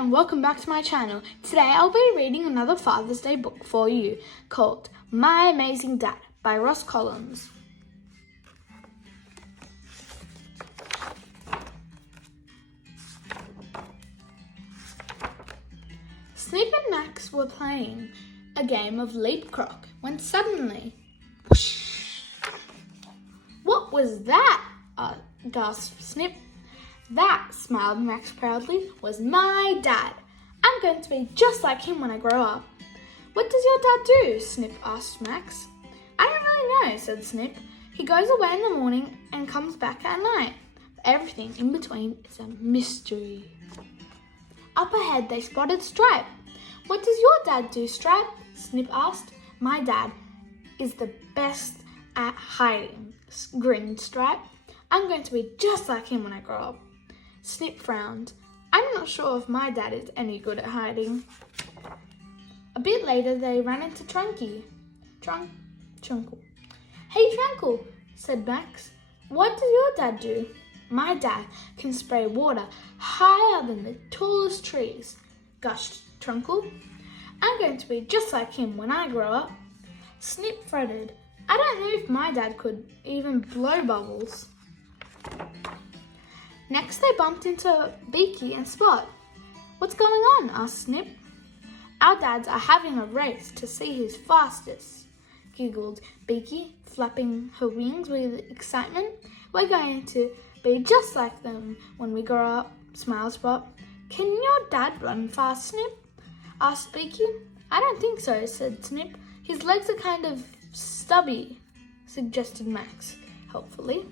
and welcome back to my channel. Today I'll be reading another Father's Day book for you called My Amazing Dad by Ross Collins. Snip and Max were playing a game of leap croc when suddenly, whoosh! What was that? Gasped Snip. That, smiled Max proudly, was my dad. I'm going to be just like him when I grow up. What does your dad do? Snip asked Max. I don't really know, said Snip. He goes away in the morning and comes back at night. Everything in between is a mystery. Up ahead they spotted Stripe. What does your dad do, Stripe? Snip asked. My dad is the best at hiding, grinned Stripe. I'm going to be just like him when I grow up. Snip frowned. I'm not sure if my dad is any good at hiding. A bit later they ran into Trunky. Trunkle. Hey Trunkle, said Max. What does your dad do? My dad can spray water higher than the tallest trees, gushed Trunkle. I'm going to be just like him when I grow up. Snip fretted. I don't know if my dad could even blow bubbles. Next they bumped into Beaky and Spot. What's going on? Asked Snip. Our dads are having a race to see who's fastest, giggled Beaky, flapping her wings with excitement. We're going to be just like them when we grow up, smiled Spot. Can your dad run fast, Snip? Asked Beaky. I don't think so, said Snip. His legs are kind of stubby, suggested Max, helpfully.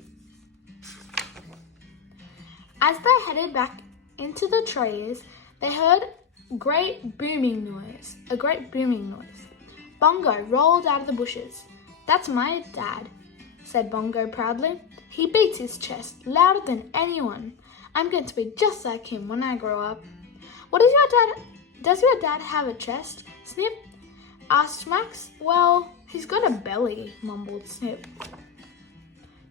As they headed back into the trees, they heard a great booming noise. Bongo rolled out of the bushes. That's my dad, said Bongo proudly. He beats his chest louder than anyone. I'm going to be just like him when I grow up. Does your dad have a chest, Snip? Asked Max. Well, he's got a belly, mumbled Snip.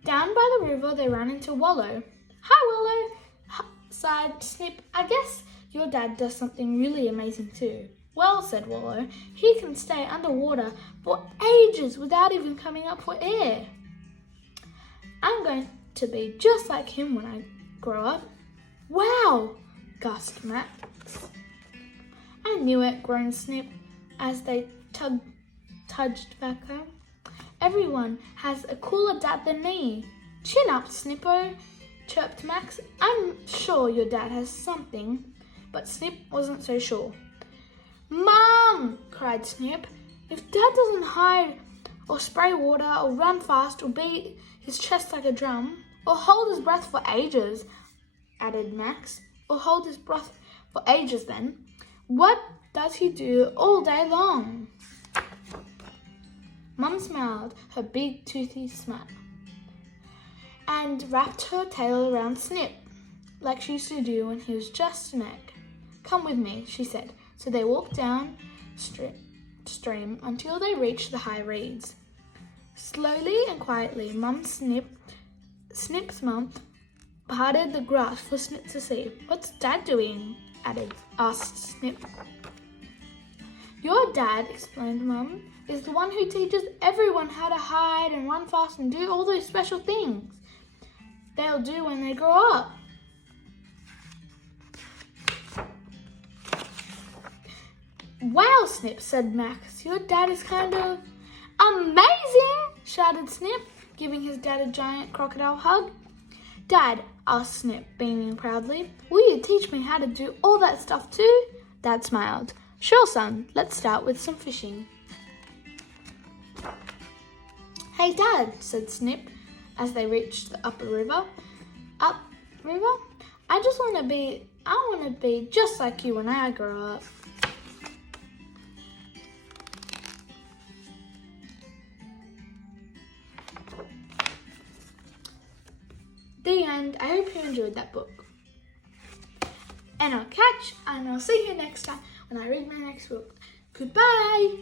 Down by the river they ran into Wallow. Hi, Wallow, sighed Snip. I guess your dad does something really amazing too. Well, said Wallow, he can stay underwater for ages without even coming up for air. I'm going to be just like him when I grow up. Wow, gasped Max. I knew it, groaned Snip as they tugged back home. Everyone has a cooler dad than me. Chin up, Snippo, chirped Max. I'm sure your dad has something. But Snip wasn't so sure. Mom, cried Snip. If Dad doesn't hide or spray water or run fast or beat his chest like a drum or hold his breath for ages, added Max. Or hold his breath for ages then. What does he do all day long? Mum smiled her big toothy smile and wrapped her tail around Snip like she used to do when he was just an egg. Come with me, she said. So they walked down stream until they reached the high reeds. Slowly and quietly, Snip's mum parted the grass for Snip to see. What's Dad doing? asked Snip. Your dad, explained Mum, is the one who teaches everyone how to hide and run fast and do all those special things they'll do when they grow up. Wow, Snip, said Max. Your dad is kind of amazing, shouted Snip, giving his dad a giant crocodile hug. Dad, asked Snip, beaming proudly, will you teach me how to do all that stuff too? Dad smiled. Sure, son, let's start with some fishing. Hey, Dad, said Snip as they reached the upriver. Upriver? I want to be just like you when I grow up. The end. I hope you enjoyed that book. And I'll see you next time when I read my next book. Goodbye!